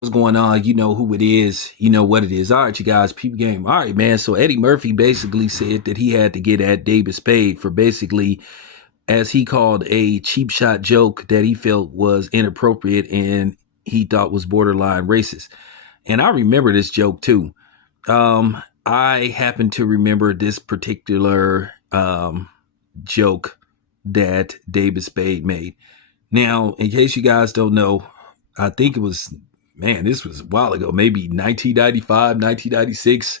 What's going on? You know who it is. You know what it is. All right, you guys, peep game. All right, man. So Eddie Murphy basically said that he had to get at David Spade for basically, as he called, a cheap shot joke that he felt was inappropriate and he thought was borderline racist. And I remember this joke too. I happen to remember this particular joke that David Spade made. Now, in case you guys don't know, I think it was, man, this was a while ago, maybe 1995, 1996,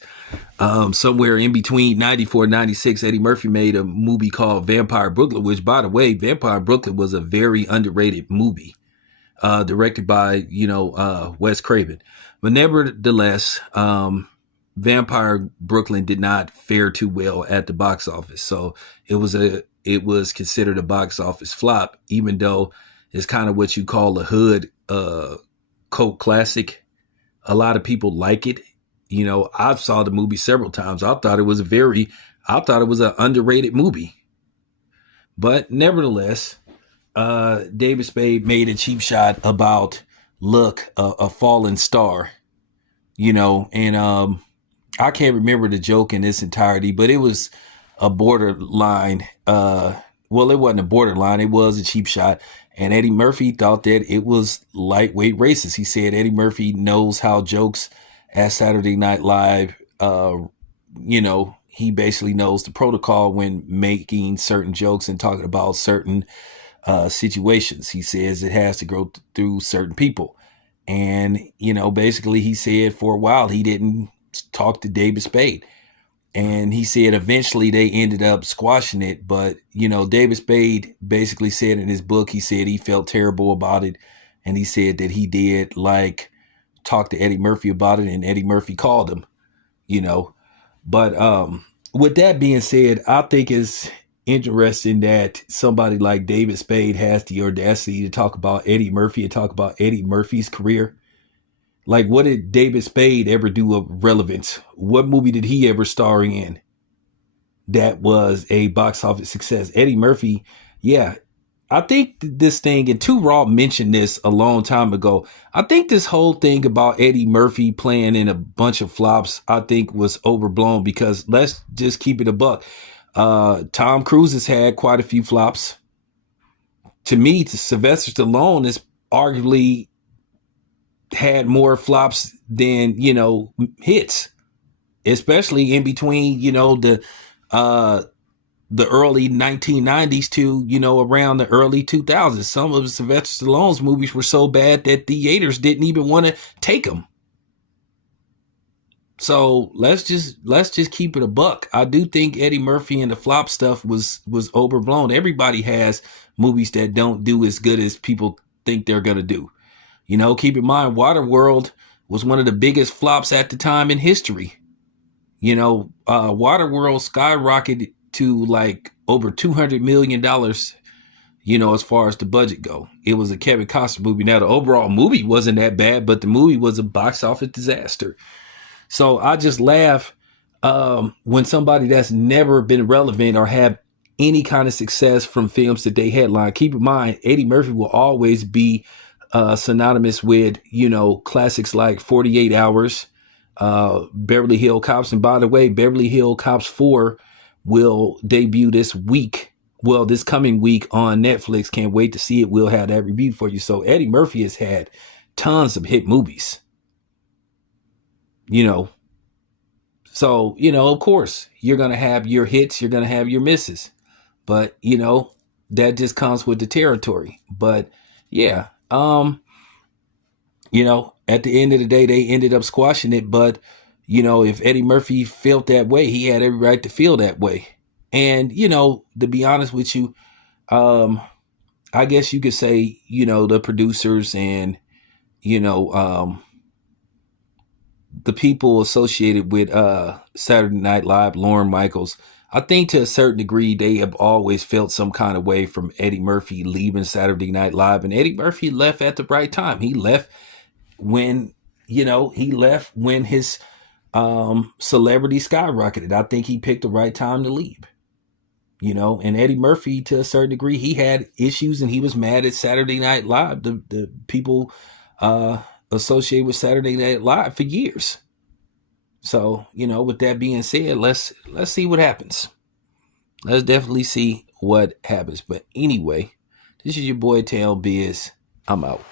somewhere in between 94 and 96. Eddie Murphy made a movie called Vampire Brooklyn, which, by the way, Vampire Brooklyn was a very underrated movie, directed by, Wes Craven. But nevertheless, Vampire Brooklyn did not fare too well at the box office. So it was considered a box office flop, even though it's kind of what you call a hood cult classic. A lot of people like it. I've saw the movie several times. I thought it was an underrated movie. But nevertheless, David Spade made a cheap shot about Look, a fallen star, and I can't remember the joke in its entirety, but it was a borderline. Well, it wasn't a borderline. It was a cheap shot. And Eddie Murphy thought that it was lightweight racist. He said Eddie Murphy knows how jokes at Saturday Night Live, he basically knows the protocol when making certain jokes and talking about certain situations. He says it has to go through certain people. And, basically he said for a while he didn't talk to David Spade. And he said eventually they ended up squashing it. But, David Spade basically said in his book, he said he felt terrible about it. And he said that he did talk to Eddie Murphy about it, and Eddie Murphy called him, But with that being said, I think it's interesting that somebody like David Spade has the audacity to talk about Eddie Murphy and talk about Eddie Murphy's career. Like, what did David Spade ever do of relevance? What movie did he ever star in that was a box office success? Eddie Murphy, yeah. I think this thing, and Two Raw mentioned this a long time ago. I think this whole thing about Eddie Murphy playing in a bunch of flops, I think was overblown, because let's just keep it a buck. Tom Cruise has had quite a few flops. To me, Sylvester Stallone is arguably had more flops than hits, especially in between the early 1990s to around the early 2000s. Some of Sylvester Stallone's movies were so bad that theaters didn't even want to take them. So let's just keep it a buck. I do think Eddie Murphy and the flop stuff was overblown. Everybody has movies that don't do as good as people think they're gonna do. Keep in mind, Waterworld was one of the biggest flops at the time in history. Waterworld skyrocketed to over $200 million, as far as the budget go. It was a Kevin Costner movie. Now, the overall movie wasn't that bad, but the movie was a box office disaster. So I just laugh when somebody that's never been relevant or have any kind of success from films that they headline. Keep in mind, Eddie Murphy will always be synonymous with, classics like 48 Hours, Beverly Hill Cops. And by the way, Beverly Hill Cops 4 will debut this week. Well, this coming week on Netflix. Can't wait to see it. We'll have that review for you. So Eddie Murphy has had tons of hit movies. So, of course, you're going to have your hits, you're going to have your misses. But, that just comes with the territory. But yeah, at the end of the day, they ended up squashing it. But, if Eddie Murphy felt that way, he had every right to feel that way. And, to be honest with you, I guess you could say, the producers and, the people associated with Saturday Night Live, Lorne Michaels, I think to a certain degree, they have always felt some kind of way from Eddie Murphy leaving Saturday Night Live. And Eddie Murphy left at the right time. He left when his celebrity skyrocketed. I think he picked the right time to leave. And Eddie Murphy, to a certain degree, he had issues and he was mad at Saturday Night Live. The people associated with Saturday Night Live for years. So, with that being said, let's see what happens. Let's definitely see what happens. But anyway, this is your boy Tail Biz. I'm out.